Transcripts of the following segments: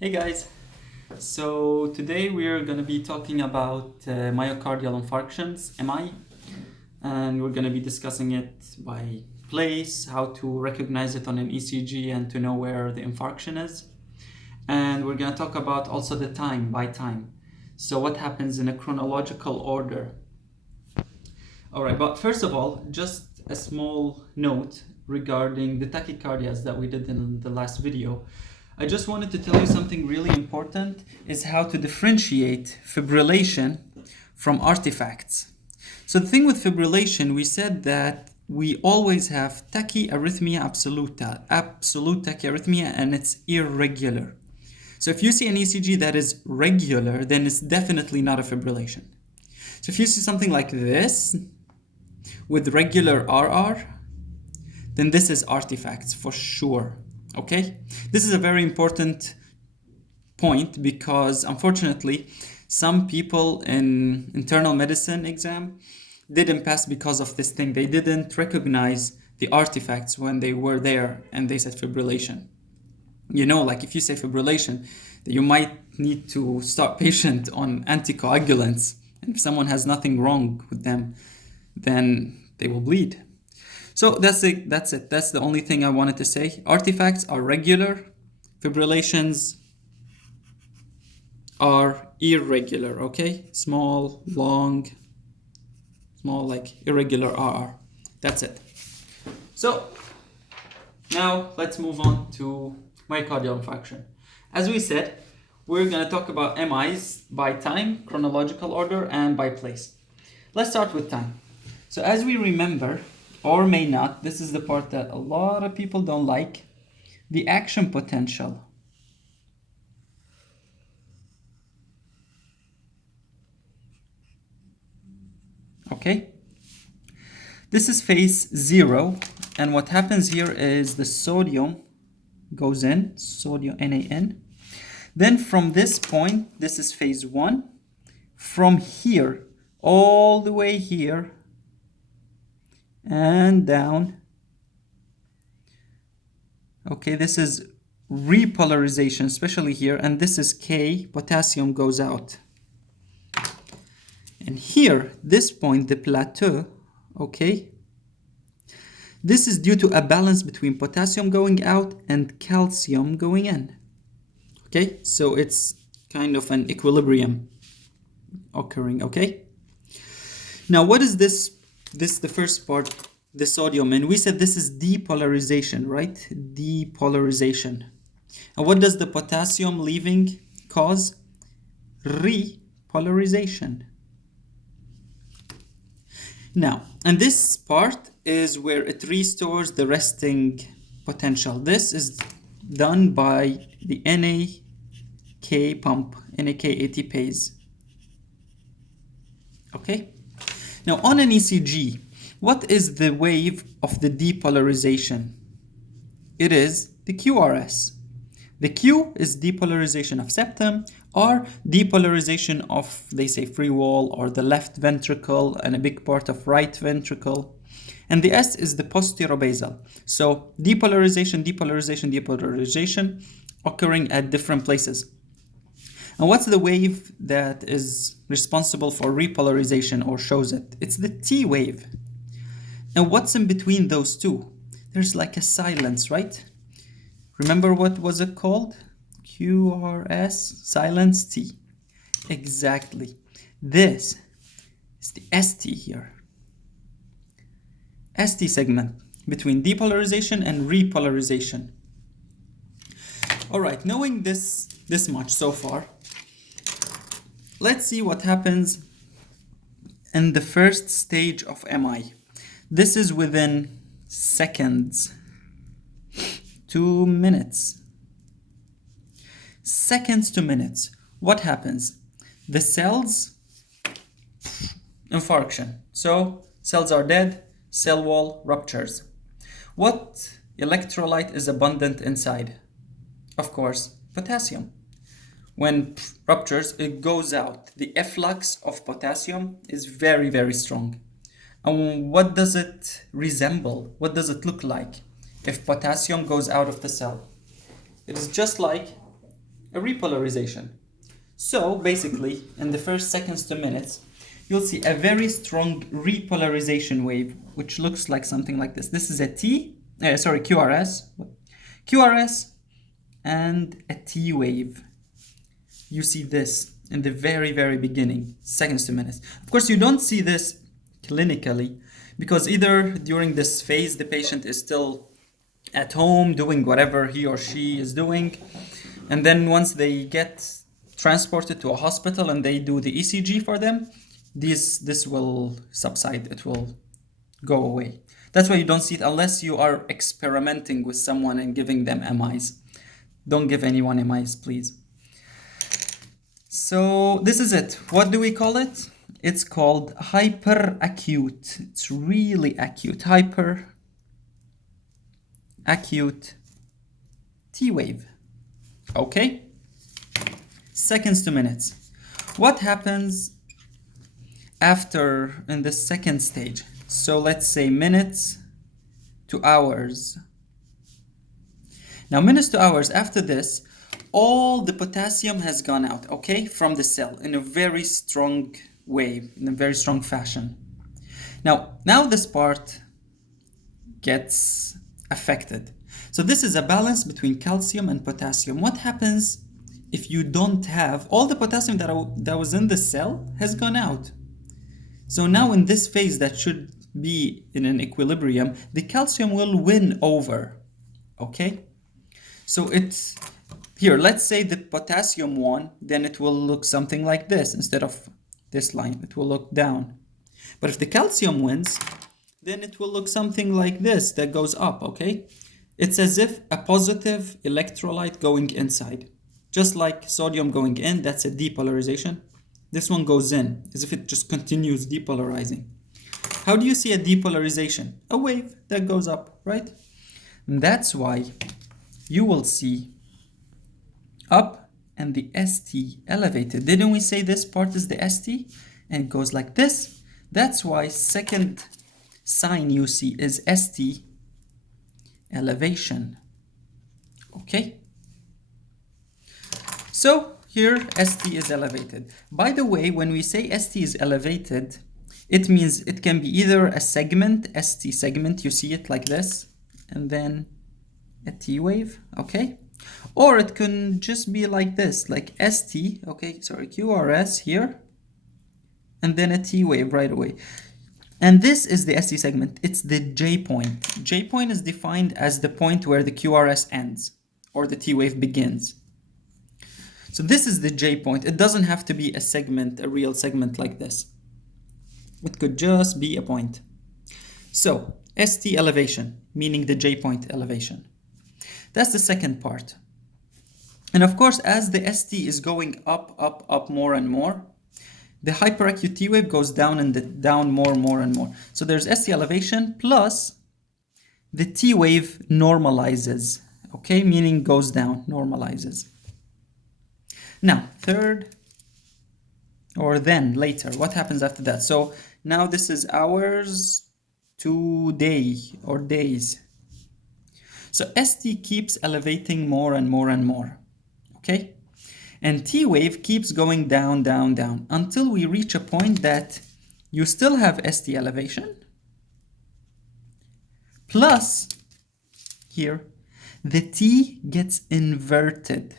Hey guys, so today we're going to be talking about myocardial infarctions, MI, and we're going to be discussing it by place, how to recognize it on an ECG and to know where the infarction is. And we're going to talk about also the time by time. So what happens in a chronological order. Alright, but first of all, just a small note regarding the tachycardias that we did in the last video. I just wanted to tell you something really important is how to differentiate fibrillation from artifacts. So the thing with fibrillation, we said that we always have tachyarrhythmia absoluta, absolute tachyarrhythmia, and it's irregular. So if you see an ECG that is regular, then it's definitely not a fibrillation. So if you see something like this with regular RR, then this is artifacts for sure. Okay, this is a very important point because unfortunately some people in internal medicine exam didn't pass because of this thing. They didn't recognize the artifacts when they were there and they said fibrillation. You know, like if you say fibrillation, you might need to start patient on anticoagulants, and if someone has nothing wrong with them, then they will bleed. So that's it. That's the only thing I wanted to say. Artifacts are regular. Fibrillations are irregular, okay? Small, long, small, like irregular RR. That's it. So now let's move on to myocardial infarction. As we said, we're going to talk about MIs by time, chronological order, and by place. Let's start with time. So as we remember, or may not, this is the part that a lot of people don't like, the action potential. Okay? This is phase 0, and what happens here is the sodium goes in, sodium NaN. Then from this point, this is phase 1. From here, all the way here, and down. Okay, this is repolarization, especially here, and this is K, potassium goes out. And here, this point, the plateau, okay, this is due to a balance between potassium going out and calcium going in. Okay, so it's kind of an equilibrium occurring, okay? Now, what is this? This the first part, the sodium, and we said this is depolarization, right? Depolarization. And what does the potassium leaving cause? Repolarization. Now, and this part is where it restores the resting potential. This is done by the NAK pump, NAK ATPase. Okay? Now, on an ECG, what is the wave of the depolarization? It is the QRS. The Q is depolarization of septum, or depolarization of, they say, free wall or the left ventricle and a big part of right ventricle. And the S is the posterobasal. So depolarization, depolarization, depolarization occurring at different places. And what's the wave that is responsible for repolarization or shows it? It's the T wave. And what's in between those two? There's like a silence, right? Remember what was it called? QRS, silence T. Exactly. This is the ST here. ST segment between depolarization and repolarization. All right, knowing this much so far, let's see what happens in the first stage of MI. This is within seconds. 2 minutes. Seconds to minutes. What happens? The cells, infarction. So cells are dead, cell wall ruptures. What electrolyte is abundant inside? Of course, potassium. When ruptures, it goes out. The efflux of potassium is very, very strong. And what does it resemble? What does it look like if potassium goes out of the cell? It is just like a repolarization. So basically, in the first seconds to minutes, you'll see a very strong repolarization wave, which looks like something like this. This is a QRS, and a T wave. You see this in the very, very beginning, seconds to minutes. Of course, you don't see this clinically because either during this phase, the patient is still at home doing whatever he or she is doing. And then once they get transported to a hospital and they do the ECG for them, this will subside, it will go away. That's why you don't see it unless you are experimenting with someone and giving them MIs. Don't give anyone MIs, please. So this is it. What do we call it? It's called hyperacute. It's really acute. Hyperacute T wave. Okay? Seconds to minutes. What happens after in the second stage? So let's say minutes to hours. Now minutes to hours after this, all the potassium has gone out, okay, from the cell in a very strong way, in a very strong fashion. Now this part gets affected. So this is a balance between calcium and potassium. What happens if you don't have all the potassium that was in the cell has gone out? So now in this phase that should be in an equilibrium, the calcium will win over, okay? So it's here, let's say the potassium won, then it will look something like this instead of this line. It will look down. But if the calcium wins, then it will look something like this that goes up, okay? It's as if a positive electrolyte going inside. Just like sodium going in, that's a depolarization. This one goes in, as if it just continues depolarizing. How do you see a depolarization? A wave that goes up, right? And that's why you will see up and the ST elevated. Didn't we say this part is the ST? And it goes like this. That's why second sign you see is ST elevation. Okay? So here ST is elevated. By the way, when we say ST is elevated, it means it can be either a segment, ST segment, you see it like this, and then a T wave, okay? Or it can just be like this, like ST, okay, sorry, QRS here, and then a T wave right away. And this is the ST segment, it's the J point. J point is defined as the point where the QRS ends, or the T wave begins. So this is the J point. It doesn't have to be a segment, a real segment like this. It could just be a point. So, ST elevation, meaning the J point elevation. That's the second part. And of course, as the ST is going up more and more, the hyperacute T wave goes down and down more and more. So there's ST elevation plus the T wave normalizes, okay? Meaning goes down, normalizes. Now, third, or then later, what happens after that? So now this is hours to day or days. So ST keeps elevating more and more, okay? And T wave keeps going down until we reach a point that you still have ST elevation plus here the T gets inverted.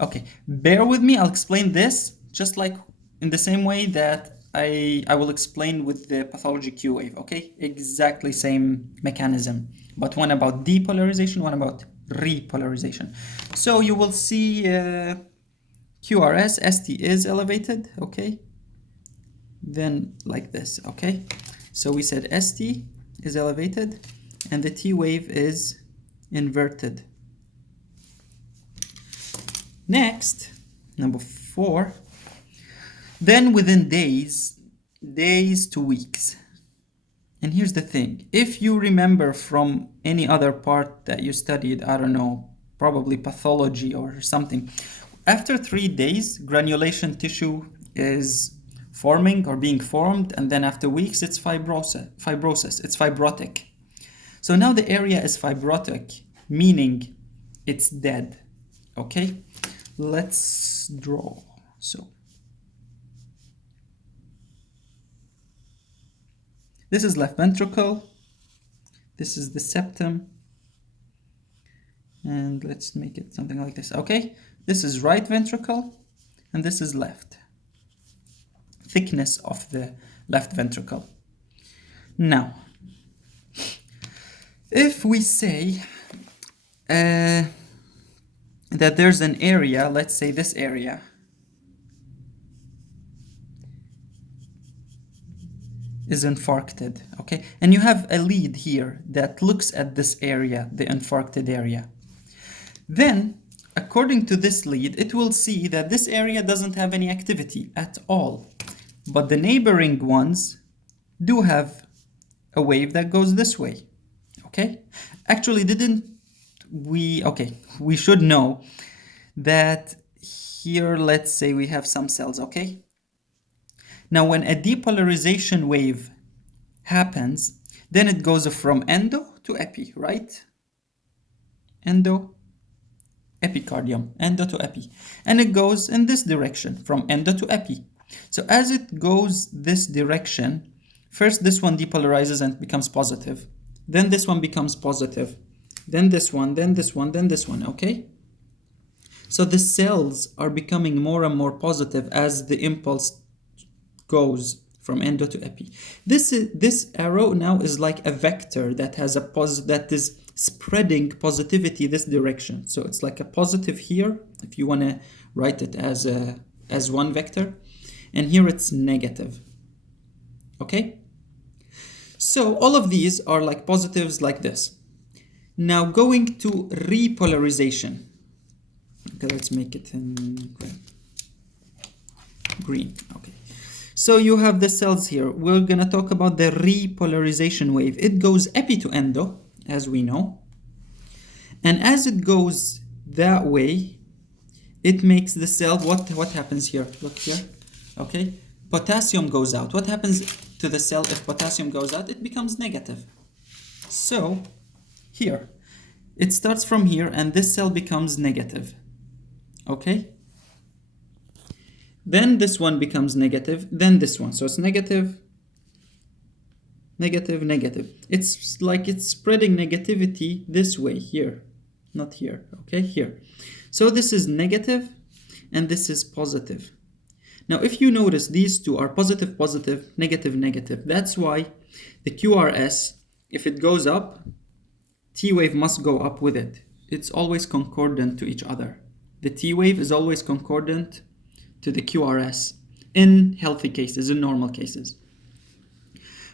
Okay, bear with me, I'll explain this just like in the same way that I will explain with the pathology Q wave, okay? Exactly same mechanism, but one about depolarization, one about repolarization. So you will see QRS, ST is elevated, okay? Then like this, okay? So we said ST is elevated and the T wave is inverted. Next, number 4, then within days to weeks. And here's the thing, if you remember from any other part that you studied, I don't know, probably pathology or something, after 3 days, granulation tissue is forming or being formed, and then after weeks, it's fibrosis, it's fibrotic. So now the area is fibrotic, meaning it's dead. Okay, let's draw. So this is left ventricle, this is the septum, and let's make it something like this. Okay, this is right ventricle, and this is left. Thickness of the left ventricle. Now, if we say that there's an area, let's say this area, is infarcted, okay? And you have a lead here that looks at this area, the infarcted area. Then, according to this lead, it will see that this area doesn't have any activity at all. But the neighboring ones do have a wave that goes this way, okay? Actually, we should know that here, let's say we have some cells, okay? Now, when a depolarization wave happens, then it goes from endo to epi, right? Endo, epicardium, endo to epi. And it goes in this direction, from endo to epi. So as it goes this direction, first this one depolarizes and becomes positive. Then this one becomes positive. Then this one, then this one, then this one, okay? So the cells are becoming more and more positive as the impulse goes from endo to epi. This arrow now is like a vector that has that is spreading positivity this direction. So it's like a positive here, if you want to write it as one vector, and here it's negative. Okay? So all of these are like positives like this. Now going to repolarization. Okay, let's make it in green. Okay. So you have the cells here. We're going to talk about the repolarization wave. It goes epi to endo, as we know. And as it goes that way, it makes the cell, what happens here? Look here. Okay. Potassium goes out. What happens to the cell if potassium goes out? It becomes negative. So here, it starts from here and this cell becomes negative. Okay. Then this one becomes negative, then this one. So it's negative, negative, negative. It's like it's spreading negativity this way here, not here, okay, here. So this is negative and this is positive. Now, if you notice, these two are positive, positive, negative, negative. That's why the QRS, if it goes up, T wave must go up with it. It's always concordant to each other. The T wave is always concordant to the QRS in healthy cases, in normal cases.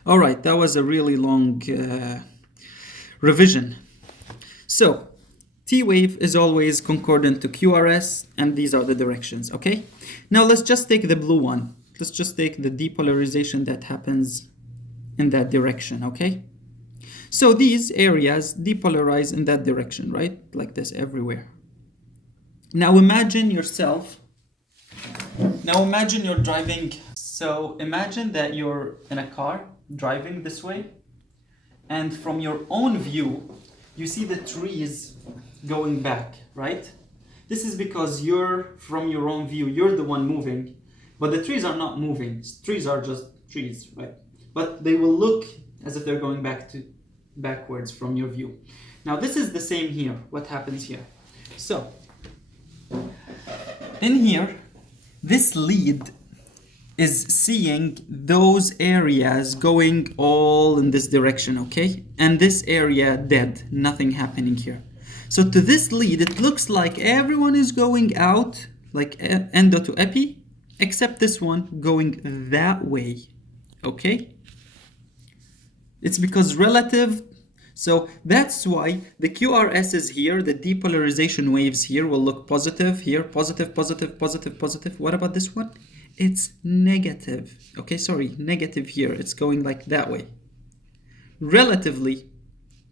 All right, that was a really long revision. So T wave is always concordant to QRS, and these are the directions, okay? Now let's just take the blue one. Let's just take the depolarization that happens in that direction, okay? So these areas depolarize in that direction, right? Like this everywhere. Now imagine yourself. Now imagine you're driving. So imagine that you're in a car driving this way, and from your own view, you see the trees going back, right? This is because from your own view, you're the one moving, but the trees are not moving. Trees are just trees, right? But they will look as if they're going backwards from your view. Now this is the same here. What happens here? So in here, this lead is seeing those areas going all in this direction, okay? And this area dead, nothing happening here. So to this lead, it looks like everyone is going out, like endo to epi, except this one going that way, okay? It's because relative, so that's why the QRS is here, the depolarization waves here will look positive here, positive, positive, positive, positive. What about this one? It's negative. Okay, sorry, negative here. It's going like that way. Relatively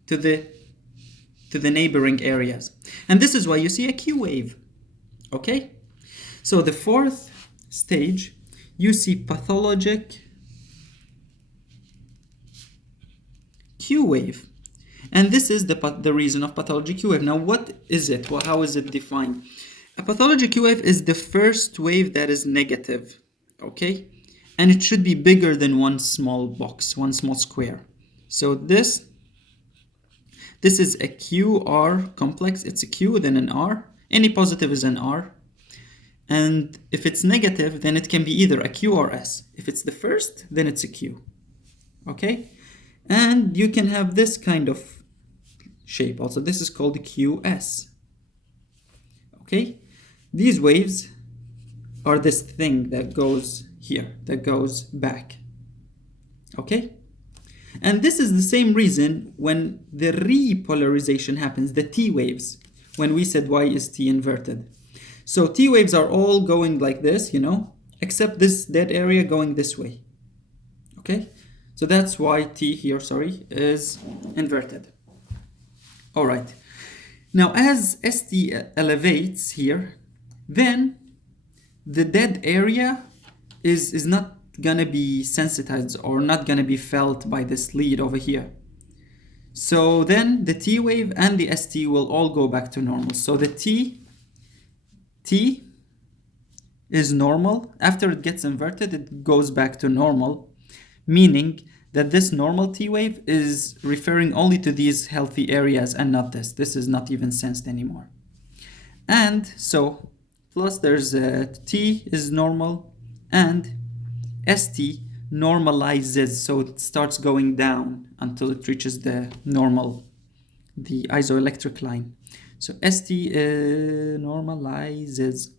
to the neighboring areas. And this is why you see a Q wave. Okay? So the fourth stage, you see pathologic Q wave. And this is the reason of pathology Q wave. Now, what is it? Well, how is it defined? A pathology Q wave is the first wave that is negative, okay? And it should be bigger than one small box, one small square. So this is a QR complex. It's a Q, then an R. Any positive is an R. And if it's negative, then it can be either a Q or S. If it's the first, then it's a Q. Okay? And you can have this kind of shape also. This is called the QS. Okay? These waves are this thing that goes here, that goes back. Okay? And this is the same reason when the repolarization happens, the T waves, when we said why is T inverted. So T waves are all going like this, you know, except this dead area going this way. Okay? So that's why T here, is inverted. All right. Now, as ST elevates here, then the dead area is not gonna be sensitized or not gonna be felt by this lead over here. So then the T wave and the ST will all go back to normal. So the T is normal. After it gets inverted, it goes back to normal, meaning that this normal T wave is referring only to these healthy areas and not this. This is not even sensed anymore. And so, plus there's T is normal and ST normalizes, so it starts going down until it reaches the normal, the isoelectric line. So ST normalizes,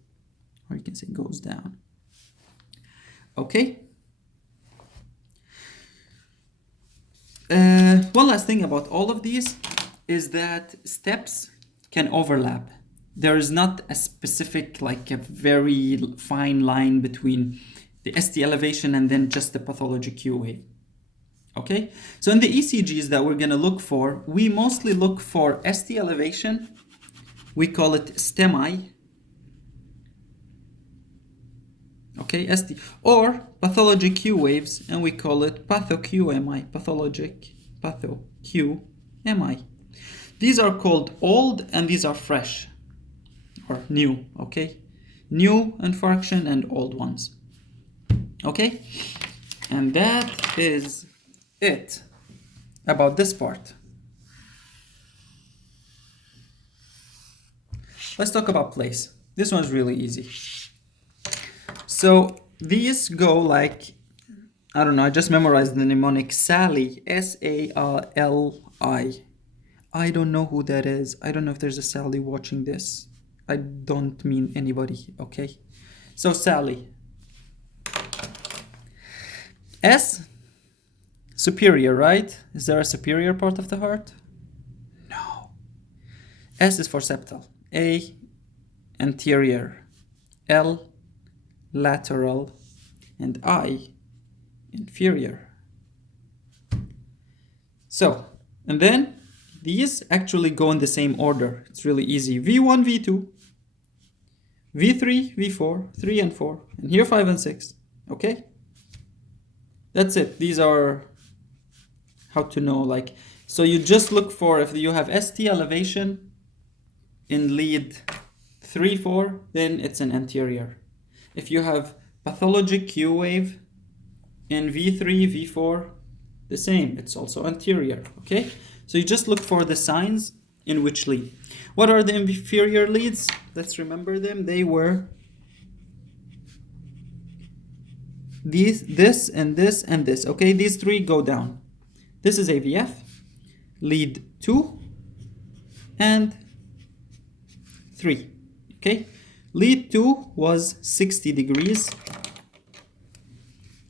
or you can say goes down. Okay. One last thing about all of these is that steps can overlap. There is not a specific, like a very fine line between the ST elevation and then just the pathology Q wave. Okay, so in the ECGs that we're gonna look for, we mostly look for ST elevation. We call it STEMI. Okay, ST, or pathology Q waves, and we call it patho-QMI, pathologic patho-QMI. These are called old and these are fresh or new, okay? New infarction and old ones. Okay? And that is it about this part. Let's talk about place. This one's really easy. So these go like, I don't know, I just memorized the mnemonic Sally, S-A-L-L-I. I don't know who that is. I don't know if there's a Sally watching this. I don't mean anybody, okay? So Sally. S, superior, right? Is there a superior part of the heart? No. S is for septal. A, anterior. L, lateral. And I, inferior. So, and then these actually go in the same order. It's really easy. V1, V2, V3, V4, 3 and 4, and here 5 and 6. Okay? That's it. These are how to know, like, so you just look for if you have ST elevation in lead 3, 4, then it's an anterior. If you have pathologic Q wave in V3, V4, the same, it's also anterior, okay? So you just look for the signs in which lead. What are the inferior leads? Let's remember them. They were these, this, and this, and this, okay? These three go down. This is AVF, lead 2, and 3, okay? Lead 2 was 60 degrees.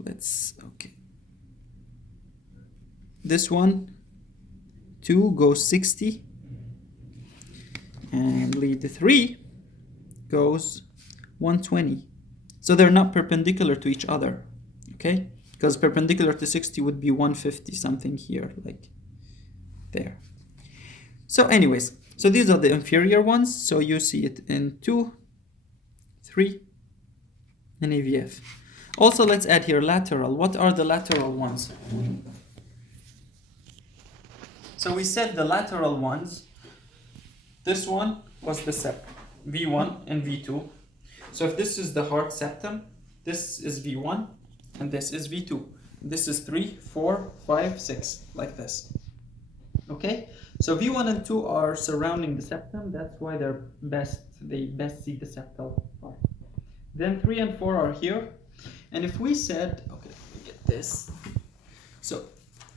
Okay. This one, 2 goes 60. And lead 3 goes 120. So they're not perpendicular to each other, okay? Because perpendicular to 60 would be 150 something here, like there. So anyways, so these are the inferior ones. So you see it in 2, 3, and AVF. Also, let's add here lateral. What are the lateral ones? So we said the lateral ones, this one was the septum, V1 and V2. So if this is the heart septum, this is V1 and this is V2. This is 3, 4, 5, 6, like this. Okay? So V1 and 2 are surrounding the septum, that's why they best see the septal part. Then 3 and 4 are here. And if we said, okay, let me get this. So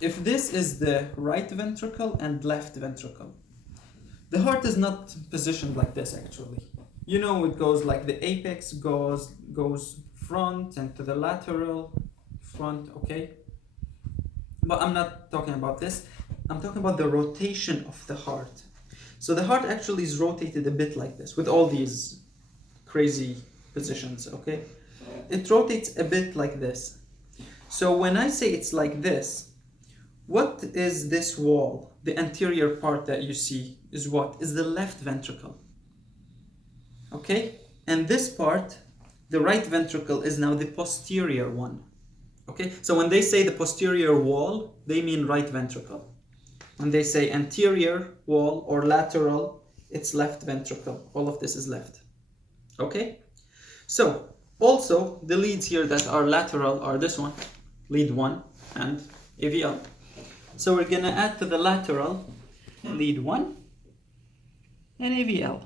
if this is the right ventricle and left ventricle, the heart is not positioned like this actually. You know, it goes like the apex goes front and to the lateral, front, okay? But I'm not talking about this. I'm talking about the rotation of the heart. So the heart actually is rotated a bit like this with all these crazy positions, okay? It rotates a bit like this. So when I say it's like this, what is this wall? The anterior part that you see is what? Is the left ventricle. Okay? And this part, the right ventricle, is now the posterior one. Okay? So when they say the posterior wall, they mean right ventricle. When they say anterior wall or lateral, it's left ventricle. All of this is left. Okay? So, also, the leads here that are lateral are this one, lead 1 and AVL. So we're going to add to the lateral lead 1 and AVL.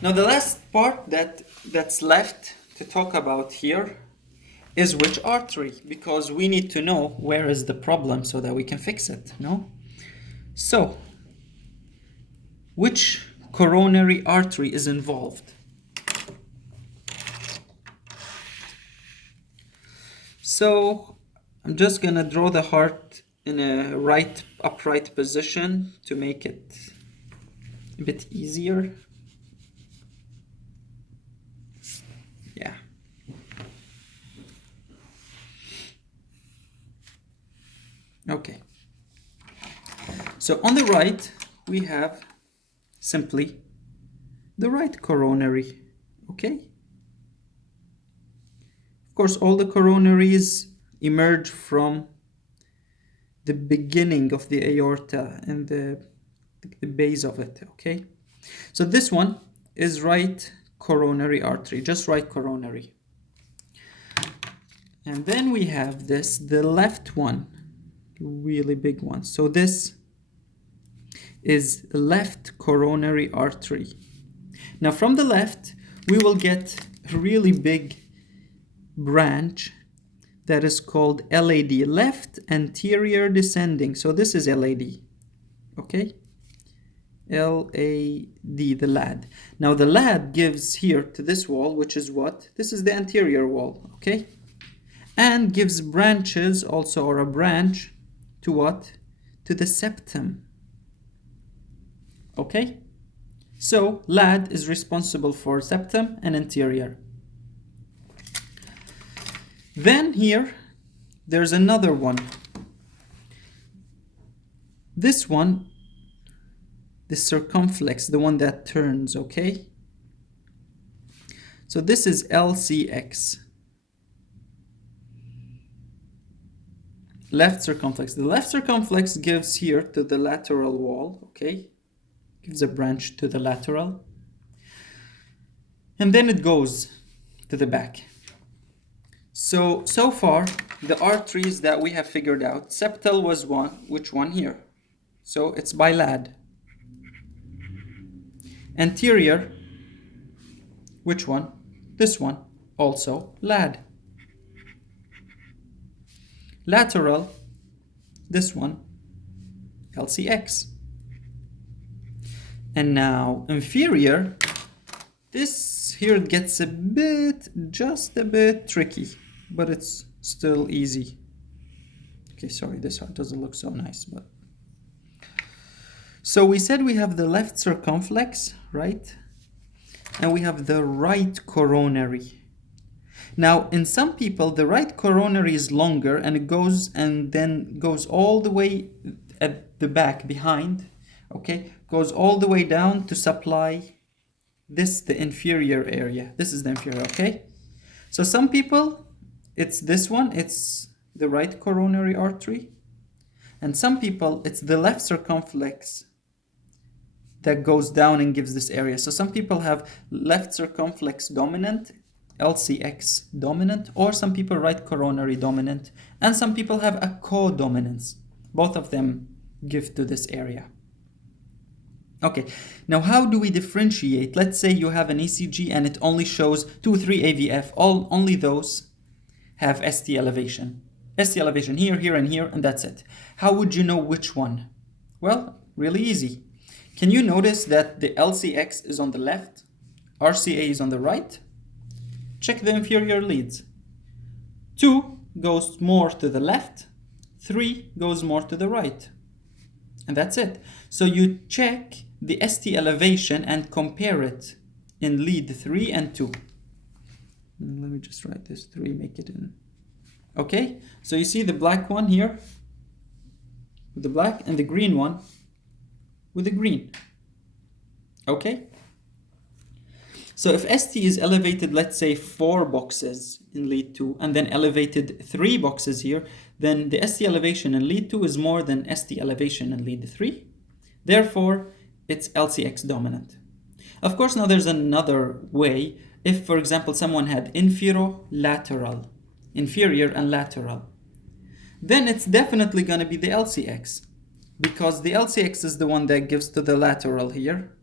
Now the last part that's left to talk about here is which artery, because we need to know where is the problem so that we can fix it, no? So, which coronary artery is involved? So, I'm just gonna draw the heart in a right upright position to make it a bit easier. Yeah. Okay. So on the right, we have simply the right coronary, okay? Of course, all the coronaries emerge from the beginning of the aorta and the base of it, okay? So this one is right coronary artery, just right coronary. And then we have this, the left one, really big one. So this is left coronary artery. Now from the left, we will get a really big branch that is called LAD, left anterior descending. So this is LAD, okay? LAD, the LAD. Now the LAD gives here to this wall, which is what? This is the anterior wall, okay? And gives branches also, or a branch, to what? To the septum. Okay? So, LAD is responsible for septum and anterior. Then here, there's another one. This one, the circumflex, the one that turns, okay? So this is LCX. Left circumflex. The left circumflex gives here to the lateral wall, okay? Gives a branch to the lateral. And then it goes to the back. So far, the arteries that we have figured out, septal was one, which one here? So it's by LAD. Anterior, which one? This one, also LAD. Lateral, this one, LCX. And now inferior, this here gets a bit, just a bit tricky, but it's still easy. Okay, sorry, this one doesn't look so nice, but. So we said we have the left circumflex, right? And we have the right coronary. Now, in some people, the right coronary is longer and it goes and then goes all the way at the back behind, okay? Goes all the way down to supply this, the inferior area. This is the inferior, okay? So some people, it's this one, it's the right coronary artery. And some people, it's the left circumflex that goes down and gives this area. So some people have left circumflex dominant, LCX dominant, or some people right coronary dominant, and some people have a codominance. Both of them give to this area. Okay, now how do we differentiate? Let's say you have an ECG and it only shows 2, 3 AVF. Only those have ST elevation. ST elevation here, here, and here, and that's it. How would you know which one? Well, really easy. Can you notice that the LCX is on the left, RCA is on the right? Check the inferior leads. 2 goes more to the left, 3 goes more to the right. And that's it. So you check the ST elevation and compare it in lead 3 and 2. Let me just write this 3, make it in. Okay, so you see the black one here with the black and the green one with the green. Okay? So if ST is elevated, let's say 4 boxes in lead 2 and then elevated 3 boxes here, then the ST elevation in lead 2 is more than ST elevation in lead 3. Therefore, it's LCX dominant. Of course, now there's another way. If, for example, someone had inferolateral, inferior and lateral, then it's definitely going to be the LCX, because the LCX is the one that gives to the lateral here.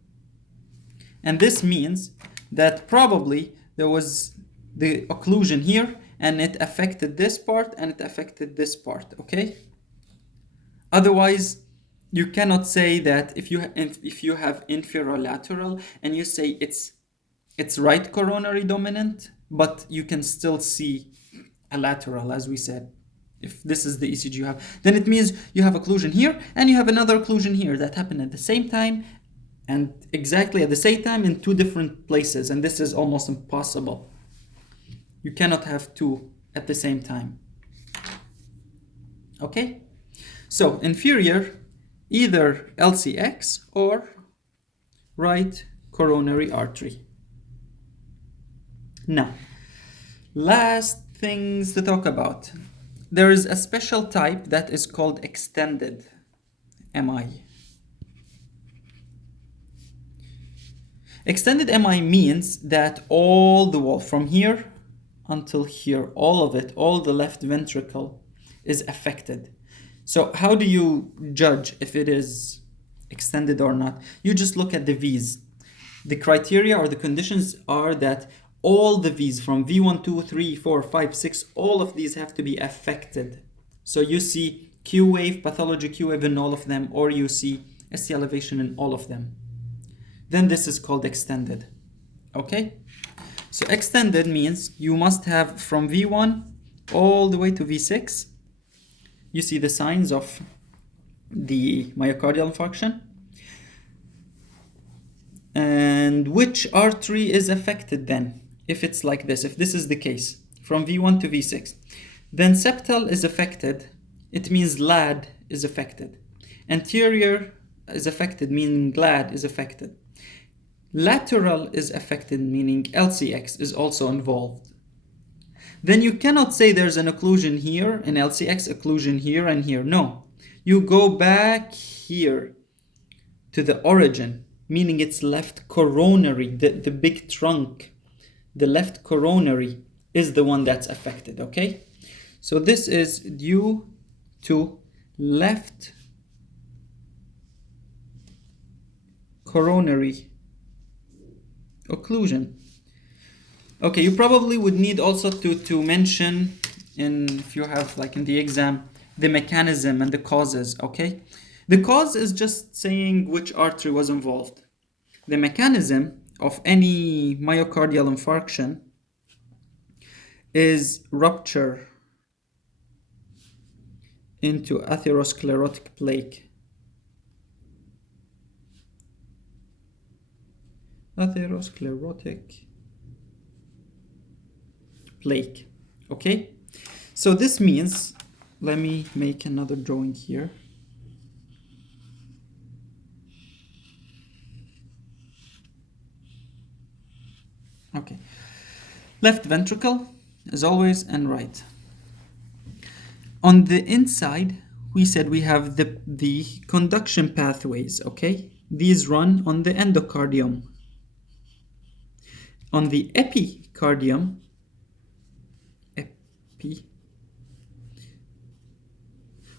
And this means that probably there was the occlusion here and it affected this part and it affected this part, okay? Otherwise, you cannot say that if you have inferolateral and you say it's right coronary dominant, but you can still see a lateral, as we said. If this is the ECG you have, then it means you have occlusion here and you have another occlusion here that happened at the same time and exactly at the same time in 2 different places, and this is almost impossible. You cannot have 2 at the same time. Okay? So inferior, either LCX or right coronary artery. Now, last things to talk about. There is a special type that is called extended MI. Extended MI means that all the wall from here until here, all of it, all the left ventricle is affected. So how do you judge if it is extended or not? You just look at the V's. The criteria or the conditions are that all the V's from V1, 2, 3, 4, 5, 6, all of these have to be affected. So you see Q wave, pathology Q wave in all of them, or you see ST elevation in all of them. Then this is called extended. Okay? So extended means you must have from V1 all the way to V6. You see the signs of the myocardial infarction. And which artery is affected then? If it's like this, if this is the case, from V1 to V6, then septal is affected. It means LAD is affected. Anterior is affected, meaning GLAD is affected. Lateral is affected, meaning LCX is also involved. Then you cannot say there's an occlusion here, an LCX occlusion here and here. No, you go back here to the origin, meaning it's left coronary, the big trunk. The left coronary is the one that's affected, okay? So this is due to left coronary occlusion. Okay, you probably would need also to mention, if you have like in the exam, the mechanism and the causes, okay? The cause is just saying which artery was involved. The mechanism of any myocardial infarction is rupture into atherosclerotic plaque. Atherosclerotic plaque. Okay? So this means, let me make another drawing here. Okay. Left ventricle, as always, and right. On the inside, we said we have the conduction pathways, okay? These run on the endocardium. On the epicardium,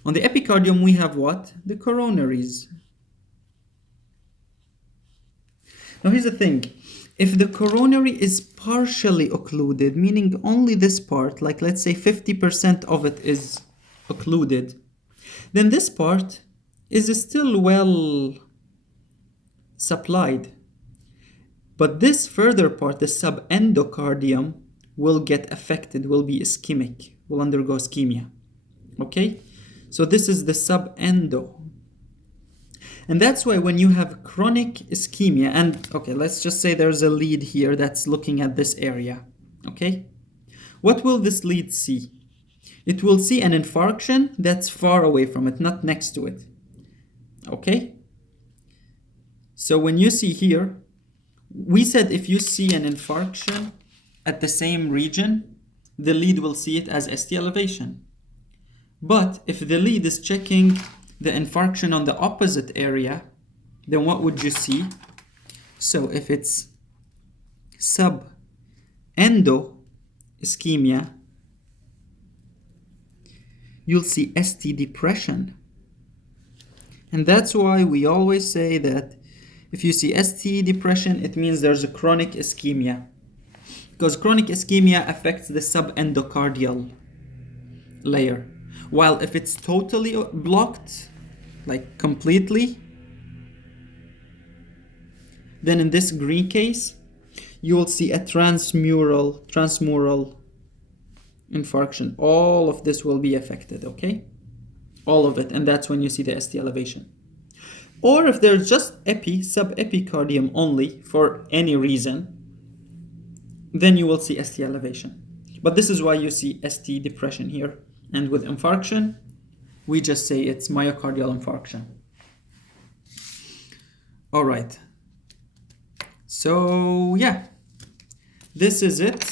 on the epicardium we have what? The coronaries. Now here's the thing. If the coronary is partially occluded, meaning only this part, like let's say 50% of it is occluded, then this part is still well supplied. But this further part, the subendocardium, will get affected, will be ischemic, will undergo ischemia. Okay? So this is the subendo. And that's why when you have chronic ischemia, and okay, let's just say there's a lead here that's looking at this area, okay? What will this lead see? It will see an infarction that's far away from it, not next to it, okay? So when you see here, we said if you see an infarction at the same region, the lead will see it as ST elevation. But if the lead is checking the infarction on the opposite area, then what would you see? So if it's subendo ischemia, you'll see ST depression. And that's why we always say that if you see ST depression, it means there's a chronic ischemia. Because chronic ischemia affects the subendocardial layer. While if it's totally blocked, like completely, then in this green case, you will see a transmural infarction. All of this will be affected, okay? All of it, and that's when you see the ST elevation. Or if there's just subepicardium only for any reason, then you will see ST elevation. But this is why you see ST depression here. And with infarction, we just say it's myocardial infarction. All right. So yeah, this is it.